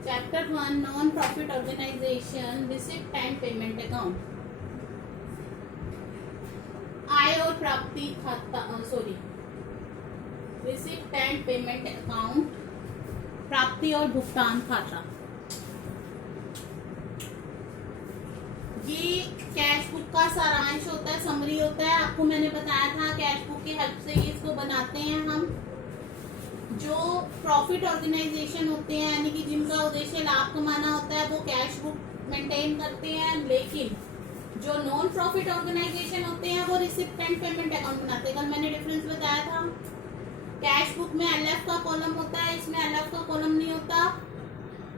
Chapter 1 non profit organisation receipt and payment account. आय और प्राप्ति खाता रिसिप्ट एंड पेमेंट अकाउंट, प्राप्ति और भुगतान खाता। ये कैश बुक का सारांश होता है, समरी होता है। आपको मैंने बताया था कैश बुक की हेल्प से इसको बनाते हैं हम। जो प्रॉफिट ऑर्गेनाइजेशन होते हैं यानी कि जिनका उद्देश्य लाभ कमाना होता है वो कैश बुक मेंटेन करते हैं, लेकिन जो नॉन प्रॉफिट ऑर्गेनाइजेशन होते हैं वो रिसिप्ट एंड पेमेंट अकाउंट बनाते हैं। कल मैंने डिफरेंस बताया था। कैश बुक में एलएफ का कॉलम होता है, इसमें एलएफ का कॉलम नहीं होता।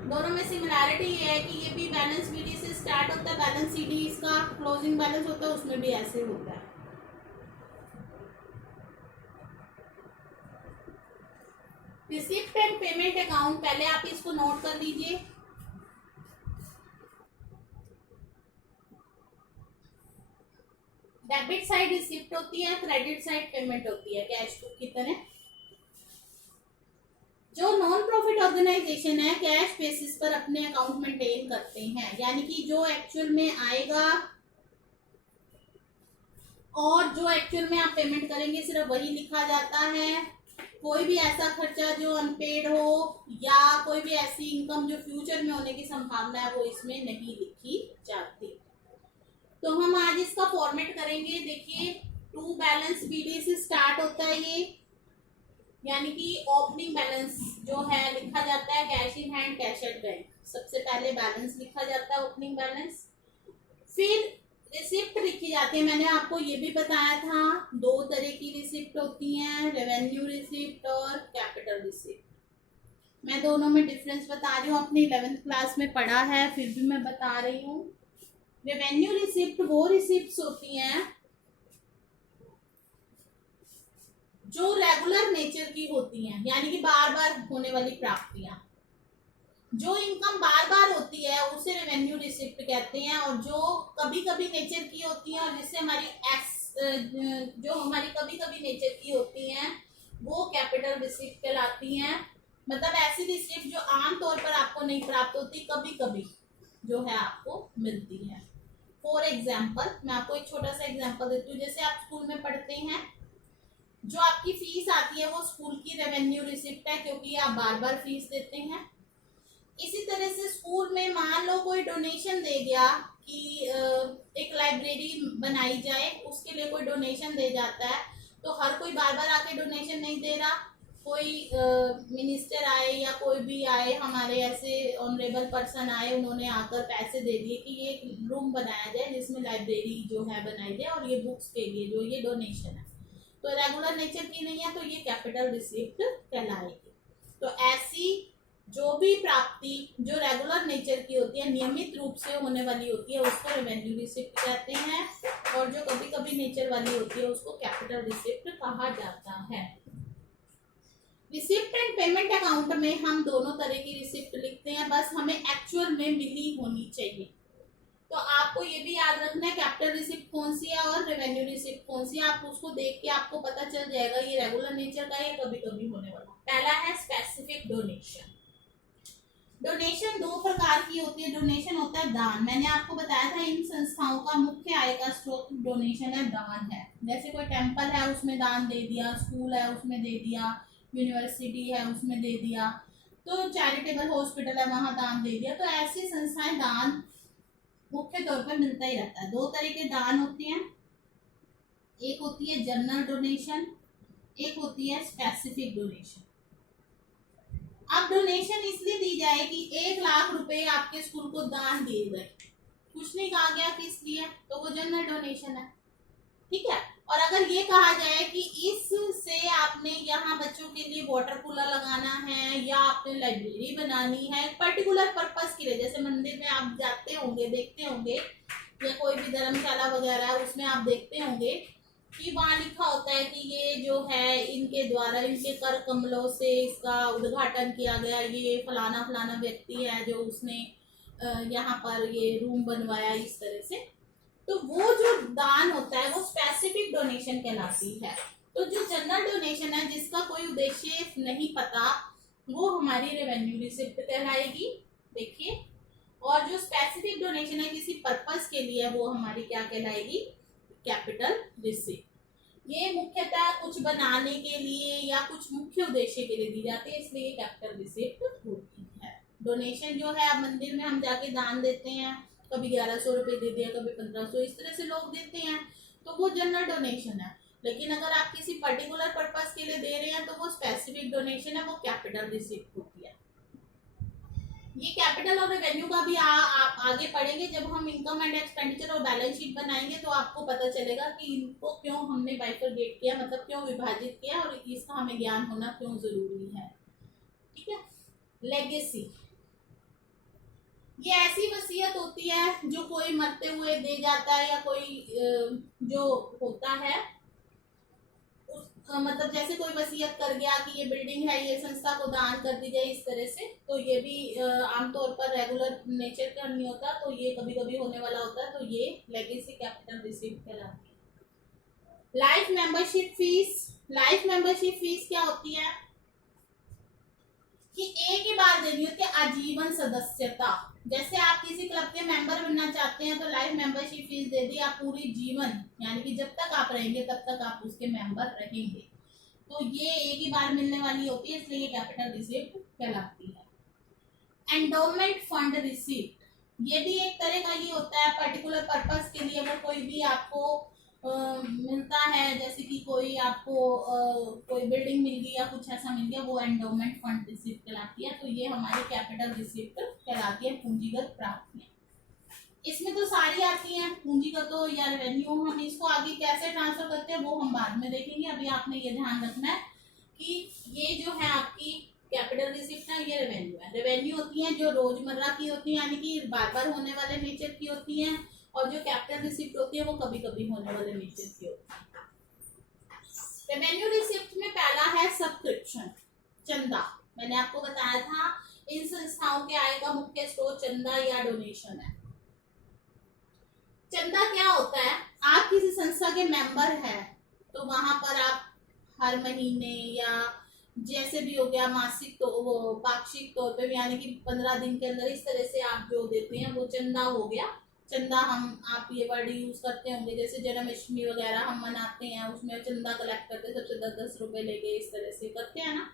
दोनों में सिमिलैरिटी ये है कि ये भी बैलेंस बीडी से स्टार्ट होता है, बैलेंस सीडी इसका क्लोजिंग बैलेंस होता है, उसमें भी ऐसे होता है। रिसिप्ट एंड पेमेंट अकाउंट, पहले आप इसको नोट कर लीजिए। डेबिट साइड रिसिप्ट होती है, क्रेडिट साइड पेमेंट होती है कैश बुक की तरह। जो नॉन प्रॉफिट ऑर्गेनाइजेशन है कैश बेसिस पर अपने अकाउंट मेंटेन करते हैं, यानी कि जो एक्चुअल में आएगा और जो एक्चुअल में आप पेमेंट करेंगे सिर्फ वही लिखा जाता है। कोई भी ऐसा खर्चा जो अनपेड हो या कोई भी ऐसी इनकम जो फ्यूचर में होने की संभावना है वो इसमें नहीं लिखी जाती। तो हम आज इसका फॉर्मेट करेंगे। देखिए, टू बैलेंस बीडी से स्टार्ट होता है ये, यानी कि ओपनिंग बैलेंस जो है लिखा जाता है cash in hand, cash at bank. सबसे पहले बैलेंस लिखा जाता है, ओपनिंग बैलेंस। फिर रिसिप्ट लिखी जाती है। मैंने आपको ये भी बताया था दो तरह की रिसिप्ट होती हैं, रेवेन्यू रिसिप्ट और कैपिटल रिसिप्ट। मैं दोनों में डिफरेंस बता रही हूँ, अपनी 11th क्लास में पढ़ा है फिर भी मैं बता रही हूँ। रेवेन्यू रिसिप्ट वो रिसिप्ट होती हैं जो रेगुलर नेचर की होती हैं, यानी कि बार बार होने वाली प्राप्तियां। जो इनकम बार बार होती है उसे रेवेन्यू रिसिप्ट कहते हैं, और जो कभी कभी नेचर की होती है और जिससे हमारी जो हमारी कभी कभी नेचर की होती हैं वो कैपिटल रिसिप्ट कहलाती हैं। मतलब ऐसी रिसिप्ट जो आम तौर पर आपको नहीं प्राप्त होती, कभी कभी जो है आपको मिलती है। फॉर एग्जाम्पल, मैं आपको एक छोटा सा एग्जाम्पल देती हूँ। जैसे आप स्कूल में पढ़ते हैं, जो आपकी फीस आती है वो स्कूल की रेवेन्यू रिसिप्ट है, क्योंकि आप बार बार फीस देते हैं। इसी तरह से स्कूल में मान लो कोई डोनेशन दे गया कि एक लाइब्रेरी बनाई जाए, उसके लिए कोई डोनेशन दे जाता है, तो हर कोई बार बार आके डोनेशन नहीं दे रहा। कोई मिनिस्टर आए या कोई भी आए, हमारे ऐसे ऑनरेबल पर्सन आए, उन्होंने आकर पैसे दे दिए कि ये एक रूम बनाया जाए जिसमें लाइब्रेरी जो है बनाई जाए और ये बुक्स के लिए जो ये डोनेशन है, तो रेगुलर नेचर की नहीं है, तो ये कैपिटल रिसिप्ट कहलाएगी। तो ऐसी जो भी प्राप्ति जो रेगुलर नेचर की होती है, नियमित रूप से होने वाली होती है, उसको रेवेन्यू रिसिप्ट कहते हैं, और जो कभी कभी नेचर वाली होती है उसको कैपिटल रिसिप्ट कहा जाता है। रिसिप्ट एंड पेमेंट अकाउंट में हम दोनों तरह की रिसिप्ट लिखते हैं, बस हमें एक्चुअल में मिली होनी चाहिए। तो आपको ये भी याद रखना है कैपिटल रिसिप्ट कौन सी है और रेवेन्यू रिसिप्ट कौन सी है। आप उसको देख के आपको पता चल जाएगा ये रेगुलर नेचर का है, कभी कभी होने वाला। पहला है स्पेसिफिक डोनेशन। डोनेशन दो प्रकार की होती है। डोनेशन होता है दान। मैंने आपको बताया था इन संस्थाओं का मुख्य आय का स्रोत डोनेशन है, दान है। जैसे कोई टेम्पल है उसमें दान दे दिया, स्कूल है उसमें दे दिया, यूनिवर्सिटी है उसमें दे दिया, तो चैरिटेबल हॉस्पिटल है वहां दान दे दिया। तो ऐसी संस्थाएं दान मुख्य तौर पर मिलता ही रहता है। दो तरह के दान होते हैं, एक होती है जनरल डोनेशन, एक होती है स्पेसिफिक डोनेशन। अब डोनेशन इसलिए दी जाए कि 1 लाख रुपए आपके स्कूल को दान दिए गए, कुछ नहीं कहा गया किस लिए, तो वो जनरल डोनेशन है, ठीक है। और अगर ये कहा जाए कि इससे आपने यहाँ बच्चों के लिए वाटर कूलर लगाना है या आपने लाइब्रेरी बनानी है पर्टिकुलर पर्पस के लिए, जैसे मंदिर में आप जाते होंगे देखते होंगे, या कोई भी धर्मशाला वगैरह है उसमें आप देखते होंगे कि वहाँ लिखा होता है कि ये जो है इनके द्वारा इनके कर कमलों से इसका उद्घाटन किया गया, ये फलाना फलाना व्यक्ति है जो उसने यहाँ पर ये रूम बनवाया, इस तरह से। तो वो जो दान होता है वो स्पेसिफिक डोनेशन कहलाती है। तो जो जनरल डोनेशन है जिसका कोई उद्देश्य नहीं पता, वो हमारी रेवेन्यू रिसिप्ट कहलाएगी। देखिए, और जो स्पेसिफिक डोनेशन है किसी पर्पस के लिए, वो हमारी क्या कहलाएगी, कैपिटल रिसिप्ट। ये मुख्यतः कुछ बनाने के लिए या कुछ मुख्य उद्देश्य के लिए दी जाती है, इसलिए ये कैपिटल रिसिप्ट होती है। डोनेशन जो है, अब मंदिर में हम जाके दान देते हैं, कभी 1100 रुपये दे दिया, कभी 1500, इस तरह से लोग देते हैं, तो वो जनरल डोनेशन है। लेकिन अगर आप किसी पर्टिकुलर पर्पस के लिए दे रहे हैं तो वो स्पेसिफिक डोनेशन है, वो कैपिटल रिसिप्ट होती है। ये कैपिटल और रेवेन्यू का भी आप आगे पढ़ेंगे जब हम इनकम एंड एक्सपेंडिचर और बैलेंस शीट बनाएंगे, तो आपको पता चलेगा कि इनको क्यों हमने बाइफरगेट किया, मतलब क्यों विभाजित किया, और इसका हमें ज्ञान होना क्यों जरूरी है। ठीक है। लेगेसी, ये ऐसी वसीयत होती है जो कोई मरते हुए दे जाता है, या कोई जो होता है मतलब जैसे कोई वसीयत कर गया कि ये बिल्डिंग है, ये संस्था को दान कर दी जाए, इस तरह से। तो ये भी आमतौर पर रेगुलर नेचर का नहीं होता, तो ये कभी कभी होने वाला होता है, तो ये लेगेसी कैपिटल रिसिप्ट कहलाती है। Life membership fees, life membership fees क्या होती है कि एक ही बार देनी होती है, आजीवन सदस्यता। जैसे आप किसी क्लब के मेंबर बनना चाहते हैं तो लाइफ मेंबरशिप फीस दे दी, आप पूरी जीवन, यानी कि जब तक आप रहेंगे तब तक आप उसके मेंबर रहेंगे। तो ये एक ही बार मिलने वाली होती है, इसलिए ये कैपिटल रिसिप्ट कहलाती है। एंडोमेंट फंड रिसिप्ट, ये भी एक तरह का ही होता है, पर्टिकुलर पर्पस के लिए वो कोई भी आपको मिलता है, जैसे कि कोई आपको कोई बिल्डिंग मिल गई या कुछ ऐसा मिल गया, वो एंडोमेंट फंड रिसिप्ट कहलाती है। तो ये हमारी कैपिटल रिसिप्ट कहलाती है। पूंजीगत प्राप्तियां, इसमें तो सारी आती हैं, पूंजीगत हो या रेवेन्यू। हम इसको आगे कैसे ट्रांसफर करते हैं वो हम बाद में देखेंगे। अभी आपने ये ध्यान रखना है कि ये जो है आपकी कैपिटल रिसिप्ट है, ये रेवेन्यू है। रेवेन्यू होती है जो रोजमर्रा की होती है, यानी कि बार बार होने वाले नेचर की होती है, और जो कैपिटल रिसिप्ट होती है वो कभी कभी होने वाले नेचर की होती है। रेवेन्यू रिसिप्ट में पहला है सब्सक्रिप्शन, चंदा। मैंने आपको बताया था इन संस्थाओं के आय का मुख्य स्रोत चंदा या डोनेशन है। चंदा क्या होता है, आप किसी संस्था के मेंबर हैं तो वहां पर आप हर महीने या जैसे भी हो गया, मासिक तो वो पाक्षिक तौर पे, यानी कि 15 दिन के अंदर, इस तरह से आप जो देते हैं वो चंदा हो गया। चंदा हम, आप ये वर्ड यूज करते होंगे, जैसे जन्माष्टमी वगैरह हम मनाते हैं, उसमें चंदा कलेक्ट करते हैं, सबसे 10-10 रुपए लेके इस तरह से करते हैं ना,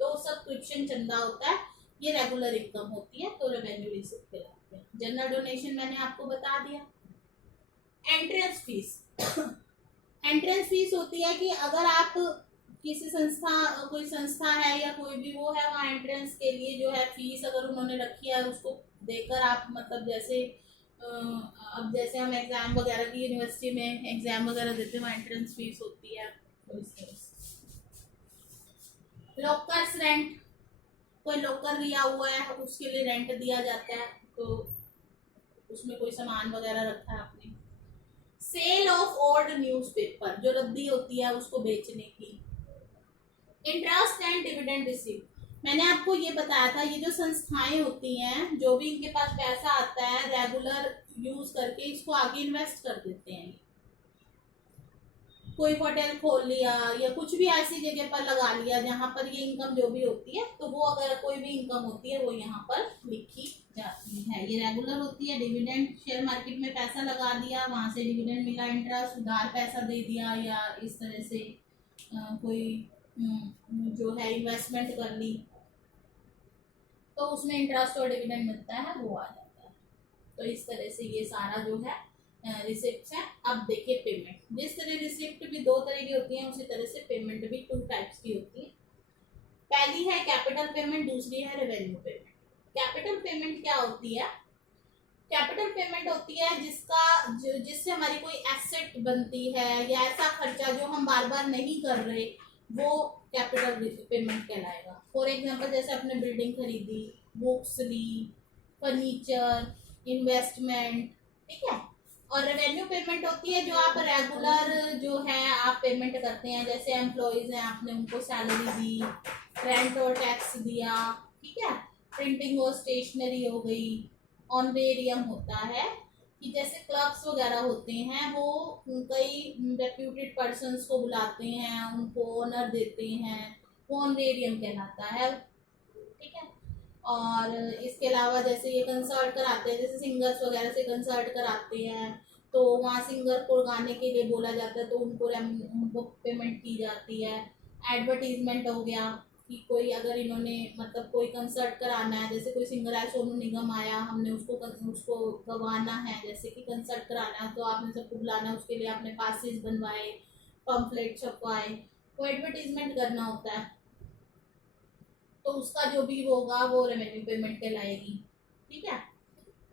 तो सब्सक्रिप्शन चंदा होता है। ये रेगुलर इनकम होती है, तो रेवेन्यू रिसिप्ट कहलाते हैं। जनरल डोनेशन मैंने आपको बता दिया। एंट्रेंस फीस, एंट्रेंस फीस होती है कि अगर आप किसी संस्था, कोई संस्था है या कोई भी वो है, वहाँ एंट्रेंस के लिए जो है फीस अगर उन्होंने रखी है, उसको देकर आप, मतलब जैसे अब जैसे हम एग्जाम वगैरह की यूनिवर्सिटी में एग्जाम वगैरह देते हैं, वहाँ एंट्रेंस फीस होती है। तो इस तरह से लॉकर्स रेंट, कोई लॉकर लिया हुआ है उसके लिए रेंट दिया जाता है, तो उसमें कोई सामान वगैरह रखा है आपने। सेल ऑफ ओल्ड न्यूज़पेपर, जो रद्दी होती है उसको बेचने की। इंटरेस्ट एंड डिविडेंड रिसीव, मैंने आपको ये बताया था, ये जो संस्थाएं होती हैं, जो भी इनके पास पैसा आता है रेगुलर यूज करके, इसको आगे इन्वेस्ट कर देते हैं। कोई होटल खोल लिया या कुछ भी ऐसी जगह पर लगा लिया जहां पर ये इनकम जो भी होती है, तो वो अगर कोई भी इनकम होती है वो यहाँ पर लिखी जाती है। ये रेगुलर होती है। डिविडेंड, शेयर मार्केट में पैसा लगा दिया, वहां से डिविडेंड मिला, इंटरेस्ट, उधार पैसा दे दिया, या इस तरह से कोई जो है इन्वेस्टमेंट कर ली, तो उसमें इंटरेस्ट और डिविडेंड मिलता है, वो आ जाता है। तो इस तरह से ये सारा जो है रिसिप्ट है। अब देखिए पेमेंट, जिस तरह रिसिप्ट भी 2 तरह की होती है, उसी तरह से पेमेंट भी 2 टाइप्स की होती है। पहली है कैपिटल पेमेंट, दूसरी है रेवेन्यू पेमेंट। कैपिटल पेमेंट क्या होती है, कैपिटल पेमेंट होती है जिससे हमारी कोई एसेट बनती है, या ऐसा खर्चा जो हम बार बार नहीं कर रहे, वो कैपिटल पेमेंट कहलाएगा। फॉर एग्जाम्पल, जैसे आपने बिल्डिंग खरीदी, बुक्स ली, फर्नीचर, इन्वेस्टमेंट, ठीक है। और रेवेन्यू पेमेंट होती है जो आप रेगुलर जो है आप पेमेंट करते हैं, जैसे एम्प्लॉइज हैं, आपने उनको सैलरी दी, रेंट और टैक्स दिया, ठीक है, प्रिंटिंग और स्टेशनरी हो गई। ऑनरेरियम होता है कि जैसे क्लब्स वगैरह होते हैं, वो कई रेप्यूटेड पर्सन्स को बुलाते हैं, उनको ऑनर देते हैं, वो ऑनरेरियम कहलाता है, ठीक है। और इसके अलावा जैसे ये कंसर्ट कराते हैं, जैसे सिंगर्स वगैरह से कंसर्ट कराते हैं, तो वहाँ सिंगर को गाने के लिए बोला जाता है तो उनको पेमेंट की जाती है। एडवर्टीजमेंट हो गया कि कोई अगर इन्होंने मतलब कोई कंसर्ट कराना है, जैसे कोई सिंगर आया, सोनू निगम आया, हमने उसको गवाना है, जैसे कि कंसर्ट कराना है, तो आपने सबको बुलाना है, उसके लिए आपने पासेस बनवाए, पम्फलेट छपवाए, वो एडवर्टीजमेंट करना होता है, तो उसका जो भी होगा वो रेवेन्यू पेमेंट कहलाएगी। ठीक है।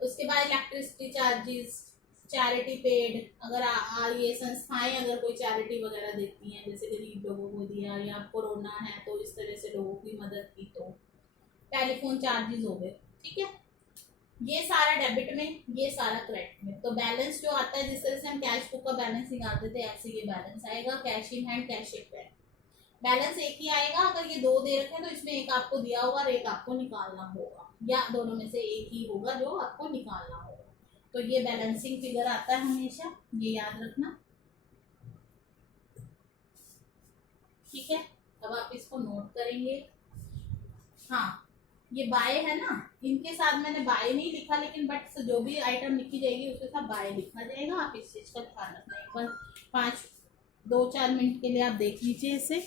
उसके बाद इलेक्ट्रिसिटी चार्जेस, चैरिटी पेड, अगर ये संस्थाएं अगर कोई चैरिटी वगैरह देती हैं, जैसे गरीब लोगों को दिया या कोरोना है तो इस तरह से लोगों की मदद की, तो टेलीफोन चार्जेस हो गए। ठीक है। ये सारा डेबिट में, ये सारा क्रेडिट में। तो बैलेंस जो आता है, जिस तरह से हम कैश बुक का बैलेंस निकालते थे, ऐसे ये बैलेंस आएगा, cash in hand, cash in bank. Balance एक ही आएगा। अगर ये दो दे रखे हैं तो इसमें एक आपको दिया होगा और एक आपको निकालना होगा, या दोनों में से एक ही होगा जो आपको निकालना होगा। तो ये बैलेंसिंग फिगर आता है हमेशा, ये याद रखना। ठीक है। अब आप इसको नोट करेंगे। हाँ, ये बाय है ना, इनके साथ मैंने बाय नहीं लिखा, लेकिन बट जो भी आइटम लिखी जाएगी उसके साथ बाय लिखा जाएगा। आप इस चीज का ध्यान रखना। एक बार 2-4 मिनट के लिए आप देख लीजिए इसे।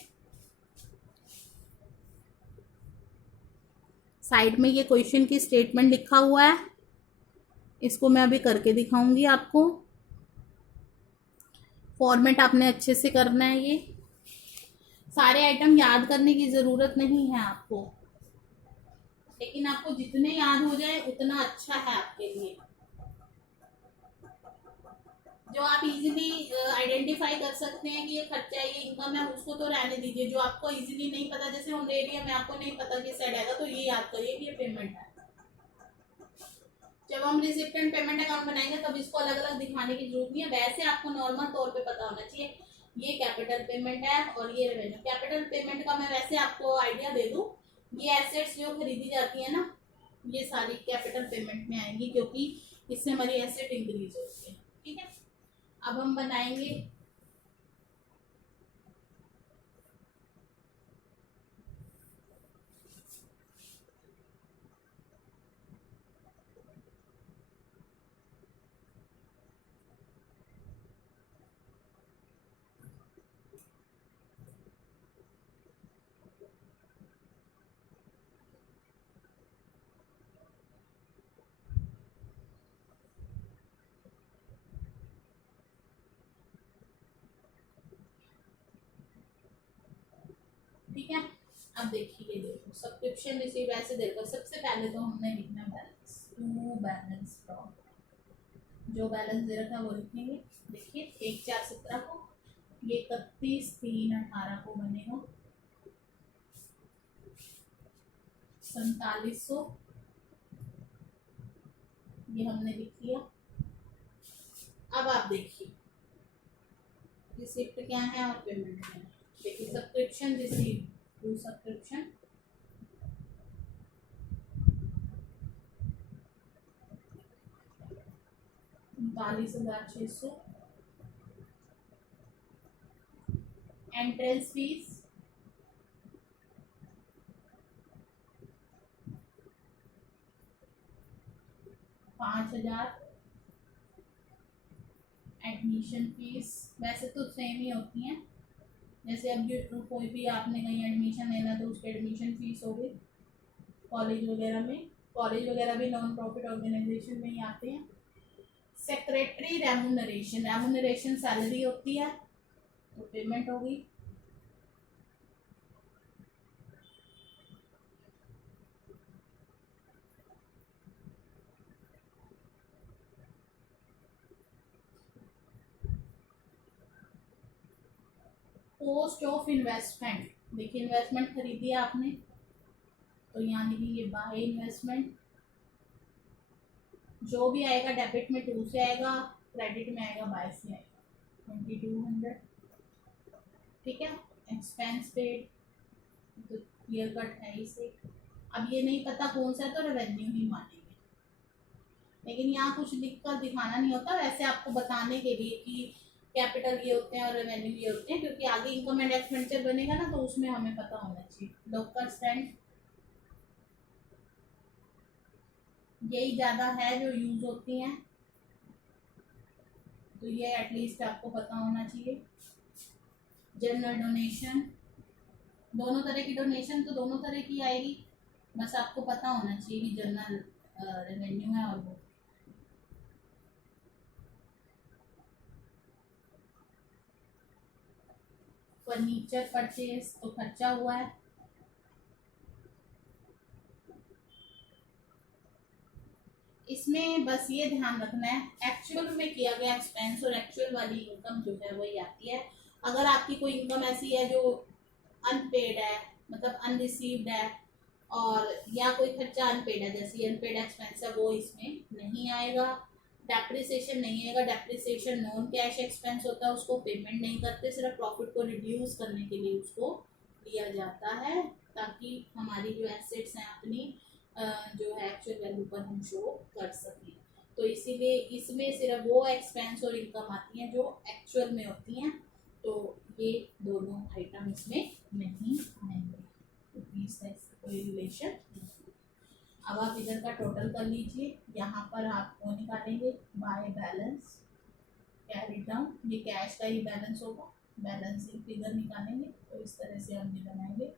साइड में ये क्वेश्चन की स्टेटमेंट लिखा हुआ है, इसको मैं अभी करके दिखाऊंगी आपको। फॉर्मेट आपने अच्छे से करना है। ये सारे आइटम याद करने की जरूरत नहीं है आपको, लेकिन आपको जितने याद हो जाए उतना अच्छा है आपके लिए। जो आप इजीली आइडेंटिफाई कर सकते हैं कि ये खर्चा है, ये इनकम है, उसको तो रहने दीजिए। जो आपको इजीली नहीं पता, जैसे ऑन एरिया में आपको नहीं पता कि सेट आएगा, तो ये याद करिए कि ये पेमेंट है। जब हम रिसिप्ट एंड पेमेंट अकाउंट बनाएंगे तब इसको अलग अलग दिखाने की जरूरत नहीं है। वैसे आपको नॉर्मल तौर पे पता होना चाहिए ये कैपिटल पेमेंट है और ये रेवेन्यू। कैपिटल पेमेंट का मैं वैसे आपको आइडिया दे दूं, ये एसेट्स जो खरीदी जाती है ना, ये सारी कैपिटल पेमेंट में आएंगी, क्योंकि इससे हमारी एसेट इंक्रीज होती है। ठीक है। अब हम बनाएंगे ठीक है। अब देखिए, देखो सब्सक्रिप्शन रिसीव ऐसे देखो, सबसे पहले तो हमने लिखना बैलेंस टू बैलेंस फ्रॉम, जो बैलेंस दे रखा है वो लिखेंगे। देखिए 1/4/17 को, ये 31/3/18 को बनेगा 4700, ये हमने लिख लिया। अब आप देखिए रिसिप्ट क्या है और पेमेंट क्या है। देखिए subscription receive to subscription 39,600, entrance fees 5,000, admission fees वैसे तो सेम ही होती हैं, जैसे अब जो कोई भी आपने कहीं एडमिशन लेना तो उसकी एडमिशन फीस हो गई। कॉलेज वगैरह में, कॉलेज वगैरह भी नॉन प्रॉफिट ऑर्गेनाइजेशन में ही आते हैं। सेक्रेटरी रेमुनरेशन, रेमुनरेशन सैलरी होती है तो पेमेंट होगी। पोस्ट ऑफ इन्वेस्टमेंट, देखिए इन्वेस्टमेंट खरीदी है आपने तो यहाँ लिखिए ये बाय इन्वेस्टमेंट। जो भी आएगा डेबिट में 2 से आएगा, क्रेडिट में आएगा बाय से आएगा 2200। ठीक है। एक्सपेंस पेड तो क्लियर कट है इसे। अब ये नहीं पता कौन सा है तो रेवेन्यू ही मानेंगे, लेकिन यहाँ कुछ लिख कर दिखाना नहीं होता, वैसे आपको बताने के लिए कि कैपिटल ये होते हैं और रेवेन्यू ये होते हैं, क्योंकि आगे इनकम एंड एक्सपेंडिचर बनेगा ना तो उसमें हमें पता होना चाहिए। लोकल स्टैंड यही ज़्यादा है जो यूज़ होती हैं, तो ये एटलीस्ट आपको पता होना चाहिए। जनरल डोनेशन, दोनों तरह की डोनेशन तो दोनों तरह की आएगी, बस आपको पता होना चाहिए कि जनरल रेवेन्यू है और वो। फर्नीचर परचेज तो खर्चा हुआ है, इसमें बस ये ध्यान रखना है एक्चुअल में किया गया एक्सपेंस और एक्चुअल वाली इनकम जो है वही आती है। अगर आपकी कोई इनकम ऐसी है जो अनपेड है, मतलब अनरिसीव्ड है, और या कोई खर्चा अनपेड है, जैसे अनपेड एक्सपेंस है, वो इसमें नहीं आएगा। डेप्रिसिएशन नहीं आएगा, डेप्रिसिएशन नॉन कैश एक्सपेंस होता है, उसको पेमेंट नहीं करते, सिर्फ प्रॉफिट को रिड्यूस करने के लिए उसको लिया जाता है, ताकि हमारी जो एसेट्स हैं अपनी जो है एक्चुअल वैल्यू पर हम शो कर सकें। तो इसीलिए इसमें सिर्फ वो एक्सपेंस और इनकम आती हैं जो एक्चुअल में होती हैं, तो ये दोनों आइटम इसमें नहीं आएंगे, तो प्लीज कोई रिलेशन। अब आप इधर का टोटल कर लीजिए, यहाँ पर आप वो निकालेंगे बाय बैलेंस कैरी डाउन, ये कैश का ही बैलेंस होगा, बैलेंसिंग फिगर निकालेंगे, तो इस तरह से हम ये बनाएंगे।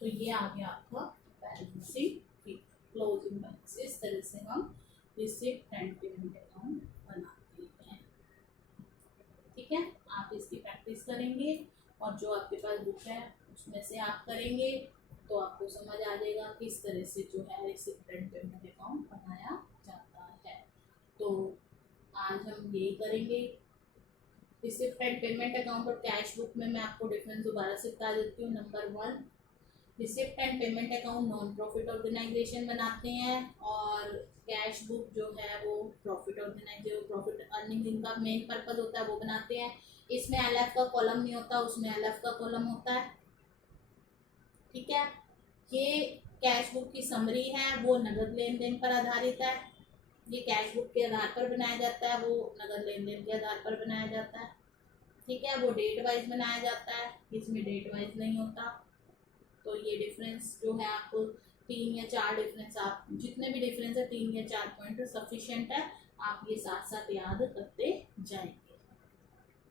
तो ये आ गया आपका बैलेंसिंग क्लोजिंग बैलेंस। इस तरह से हम रिसिप्ट एंड पेमेंट अकाउंट बनाते हैं। ठीक है, आप इसकी प्रैक्टिस करेंगे और जो आपके पास बुक है उसमें से आप करेंगे तो आपको समझ आ जाएगा किस तरह से जो है रिसिप्ट एंड पेमेंट अकाउंट बनाया जाता है। तो आज हम यही करेंगे। रिसिप्ट एंड पेमेंट अकाउंट और कैश बुक में मैं आपको डिफरेंस दोबारा से बता देती हूँ। Number 1, receipt and payment account non profit organisation बनाते हैं, और कैश बुक जो है वो प्रॉफिट ऑर्गेनाइजेशन, प्रॉफिट अर्निंग इनका मेन पर्पज होता है वो बनाते हैं। इसमें एलएफ का कॉलम नहीं होता, उसमें एलएफ का कॉलम होता है। ठीक है, ये कैश बुक की समरी है वो नगद लेन देन पर आधारित है, ये कैश बुक के आधार पर बनाया जाता है, वो नगद लेन देन के आधार पर बनाया जाता है। ठीक है, वो डेट वाइज बनाया जाता है, इसमें डेट वाइज नहीं होता। तो ये डिफरेंस जो है आपको 3 या 4 डिफरेंस, आप जितने भी डिफरेंस है 3 या 4 पॉइंट सफिशिएंट है, आप ये साथ साथ याद करते जाएंगे।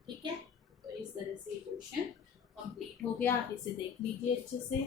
ठीक है, तो इस तरह से क्वेश्चन कंप्लीट हो गया, आप इसे देख लीजिए अच्छे से।